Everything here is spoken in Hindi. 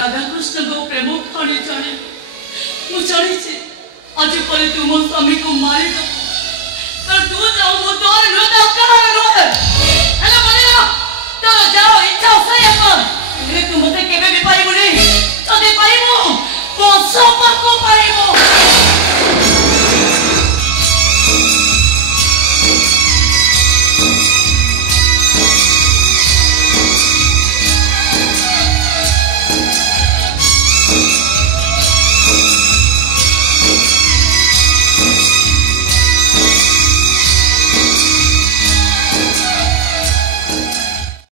राधाकृष्ण को प्रेम खाणी जाने मु जानी आज पर तू मो स्वामी को मारी दो पर तू जाओ मो तो नो तो कहां नो है हेलो बोलियो तो जाओ इच्छा से अपन रे तू मते केबे भी पाई बुनी